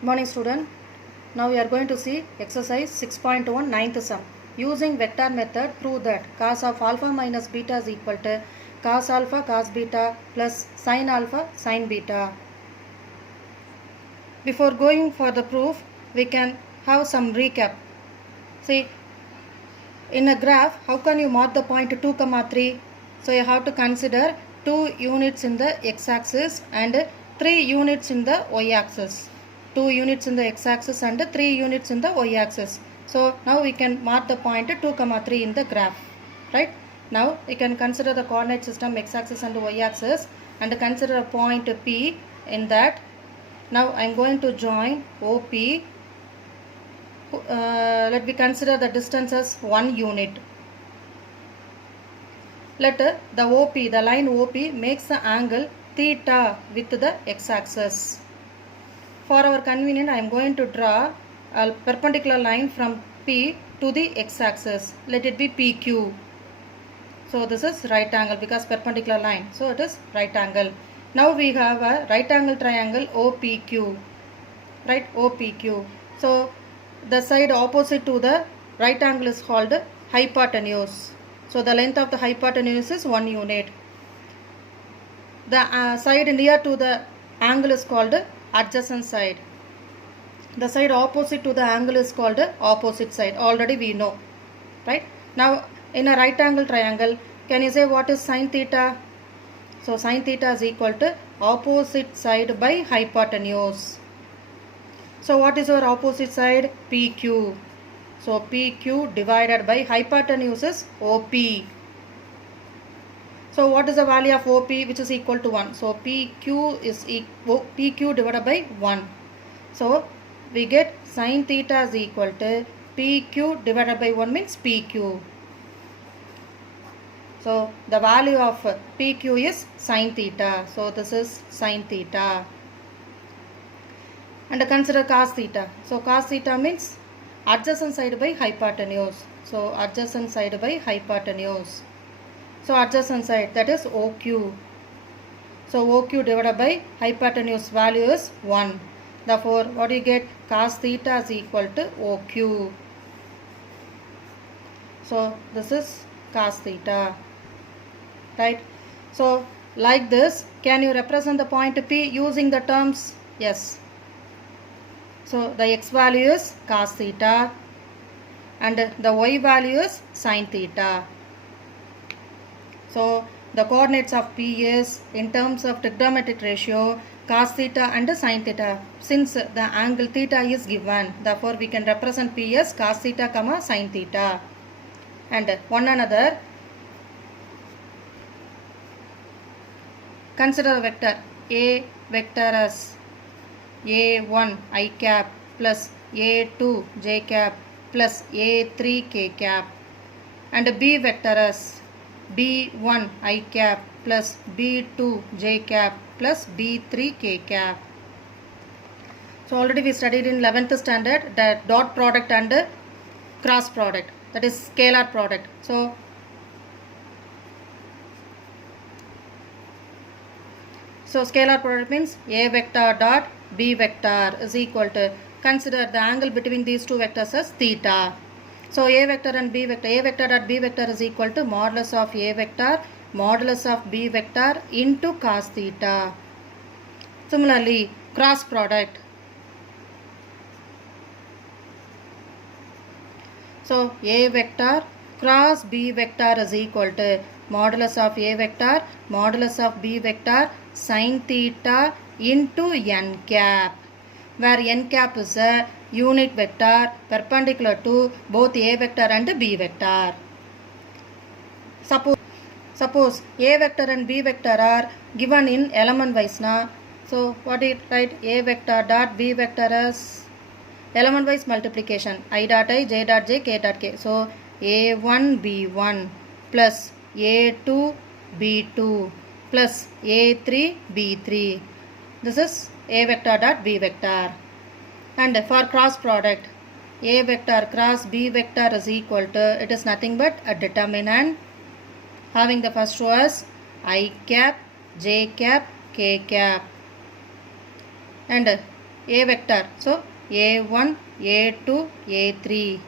Morning student. Now we are going to see exercise 6.1 ninth sum. Using vector method prove that cos of alpha minus beta is equal to cos alpha cos beta plus sin alpha sin beta. Before going for the proof, we can have some recap. See, in a graph, how can you mark the point 2, 3? So you have to consider 2 units in the x-axis and 3 units in the y-axis. 2 units in the x-axis and 3 units in the y-axis. So now we can mark the point 2, 3 in the graph. Right? Now we can consider the coordinate system x-axis and y-axis and consider a point P in that. Now I am going to join OP. Let me consider the distance as 1 unit. Let the OP, the line OP makes the angle theta with the x-axis. For our convenience, I am going to draw a perpendicular line from P to the x-axis. Let it be PQ. So this is right angle because perpendicular line. So it is right angle. Now we have a right angle triangle OPQ. Right, OPQ. So the side opposite to the right angle is called hypotenuse. So the length of the hypotenuse is 1 unit. The side near to the angle is called adjacent side. The side opposite to the angle is called opposite side. Already we know. Right? Now in a right angle triangle, can you say what is sin theta? So sin theta is equal to opposite side by hypotenuse. So what is our opposite side? PQ. So PQ divided by hypotenuse is OP. So what is the value of OP, which is equal to 1? So PQ is PQ divided by 1. So we get sin theta is equal to PQ divided by 1 means PQ. So the value of PQ is sin theta. So this is sin theta. And consider cos theta. So cos theta means adjacent side by hypotenuse. So adjacent side by hypotenuse. So adjacent side, that is OQ. So OQ divided by hypotenuse value is 1. Therefore, what do you get? Cos theta is equal to OQ. So this is cos theta. Right? So like this, can you represent the point P using the terms? Yes. So the x value is cos theta and the y value is sin theta. So the coordinates of P is in terms of trigonometric ratio cos theta and sin theta. Since the angle theta is given, therefore we can represent P as cos theta comma sin theta. And one another, consider a vector A vector as A1 I cap plus A2 j cap plus A3 k cap and B vector as B1 I cap plus B2 j cap plus B3 k cap. So already we studied in 11th standard the dot product and cross product, that is scalar product. So scalar product means A vector dot B vector is equal to, consider the angle between these two vectors as theta. So A vector and B vector, A vector dot B vector is equal to modulus of A vector modulus of B vector into cos theta. Similarly, cross product. So A vector cross B vector is equal to modulus of A vector modulus of B vector sin theta into n cap, where n cap is a unit vector perpendicular to both A vector and B vector. Suppose A vector and B vector are given in element wise now. So what do you write? A vector dot B vector as element wise multiplication, I dot I, j dot j, k dot k. So A1 B1 plus A2 B2 plus A3 B3. This is A vector dot B vector. And for cross product, A vector cross B vector is equal to, it is nothing but a determinant having the first row as I cap, j cap, k cap. And A vector. So A1, A2, A3,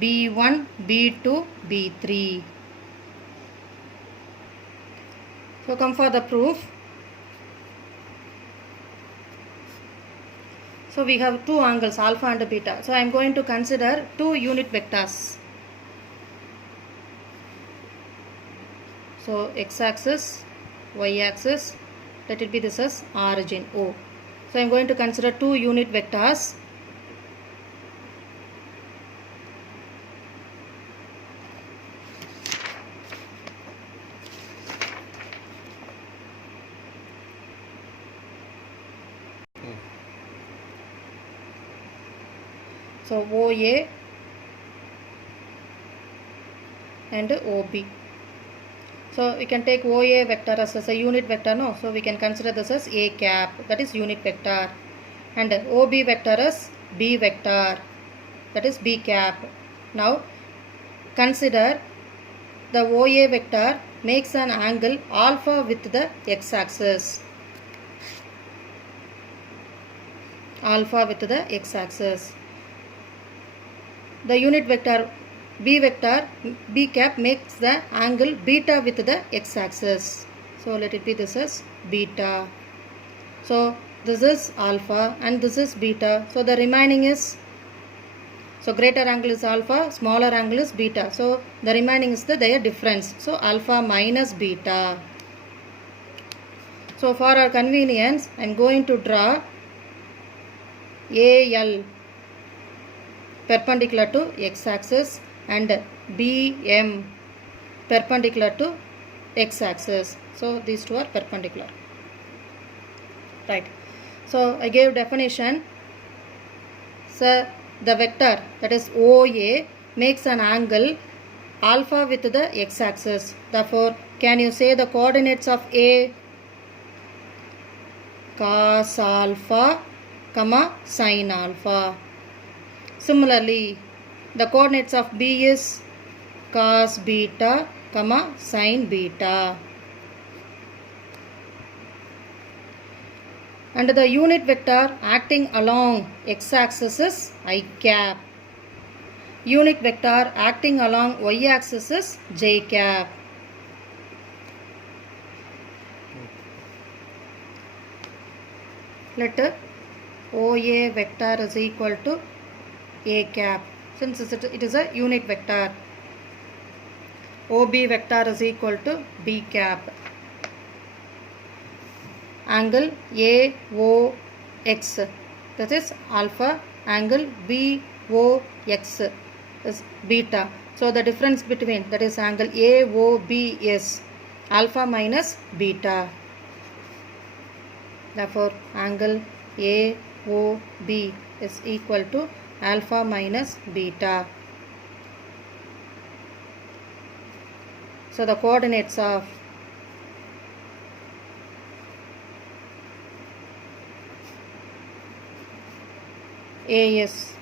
B1, B2, B3. So come for the proof. So we have two angles, alpha and beta. So I am going to consider two unit vectors. So x-axis, y-axis, let it be this as origin O. So I am going to consider two unit vectors. So OA and OB. So we can take OA vector as a unit vector, no? So we can consider this as A cap, that is unit vector. And OB vector as B vector, that is B cap. Now consider the OA vector makes an angle alpha with the x-axis. Alpha with the x-axis. The unit vector B cap makes the angle beta with the x-axis. So let it be this as beta. So this is alpha and this is beta. So the remaining is, so greater angle is alpha, smaller angle is beta. So the remaining is their difference. So alpha minus beta. So for our convenience, I am going to draw AL perpendicular to x-axis and BM perpendicular to x-axis. So these two are perpendicular. Right. So I gave definition. So the vector, that is OA, makes an angle alpha with the x-axis. Therefore, can you say the coordinates of A? Cos alpha, sin alpha. Similarly, the coordinates of B is cos beta, sin beta. And the unit vector acting along x-axis is I cap. Unit vector acting along y-axis is j cap. Let OA vector is equal to A cap. Since it is a unit vector, OB vector is equal to B cap. Angle AOX, that is alpha, angle BOX is beta. So the difference between, that is angle AOB, is alpha minus beta. Therefore angle AOB is equal to alpha minus beta. So the coordinates of A is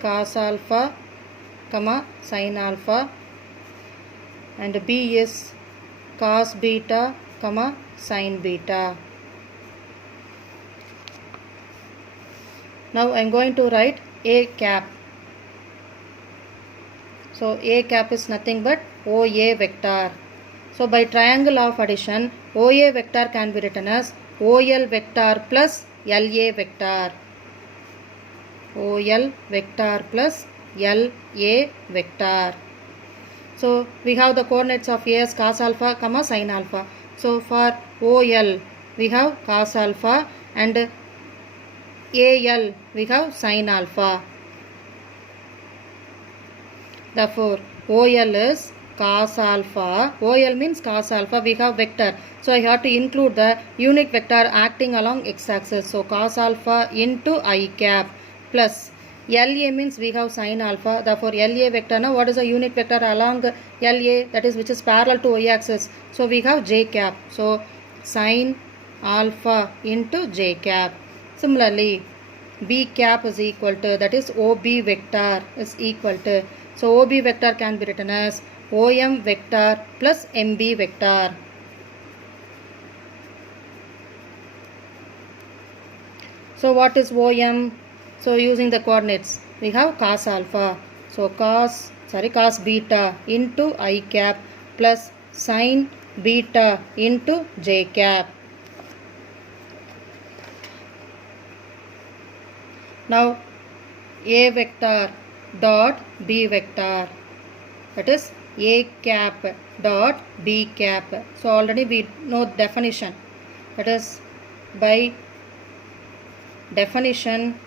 cos alpha, sin alpha, and B is cos beta, sin beta. Now I am going to write A cap. So A cap is nothing but OA vector. So by triangle of addition, OA vector can be written as OL vector plus LA vector. OL vector plus LA vector. So we have the coordinates of A as cos alpha, sin alpha. So for OL we have cos alpha and AL we have sin alpha. Therefore OL is cos alpha. OL means cos alpha. We have vector. So I have to include the unit vector acting along x-axis. So cos alpha into I cap plus LA means we have sin alpha. Therefore LA vector. Now what is the unit vector along LA, that is which is parallel to y-axis? So we have j cap. So sin alpha into j cap. Similarly B cap is equal to, that is OB vector is equal to, so OB vector can be written as OM vector plus MB vector. So what is OM? So using the coordinates, we have cos alpha. So cos beta into I cap plus sin beta into j cap. Now A vector dot B vector, that is A cap dot B cap. So already we know definition, that is by definition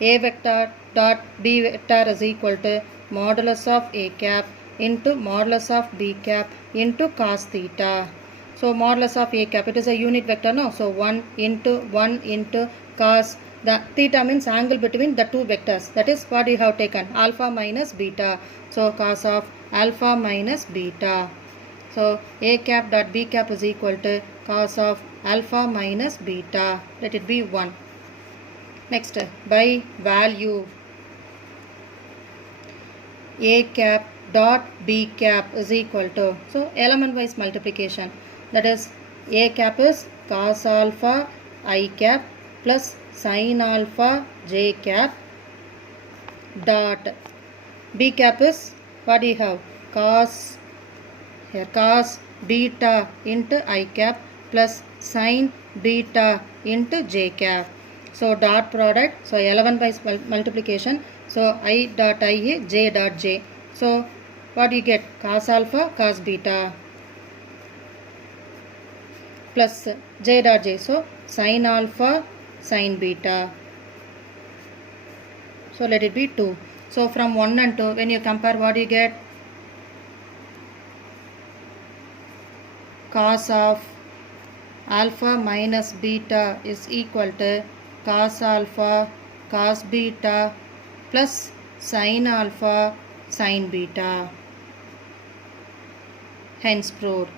A vector dot B vector is equal to modulus of A cap into modulus of B cap into cos theta. So modulus of A cap, it is a unit vector, no? So 1 into cos, the theta means angle between the two vectors. That is what you have taken, alpha minus beta. So cos of alpha minus beta. So A cap dot B cap is equal to cos of alpha minus beta. Let it be 1. Next, by value, A cap dot B cap is equal to, so element wise multiplication, that is A cap is cos alpha I cap plus sin alpha j cap dot B cap is what do you have, cos beta into I cap plus sin beta into j cap. So dot product, so element wise multiplication, so I dot I, j dot j. So what do you get, cos alpha cos beta plus j dot j, so sin alpha sin beta. So let it be 2. So from 1 and 2, when you compare, what do you get, cos of alpha minus beta is equal to cos alpha cos beta plus sin alpha sin beta. Hence proved.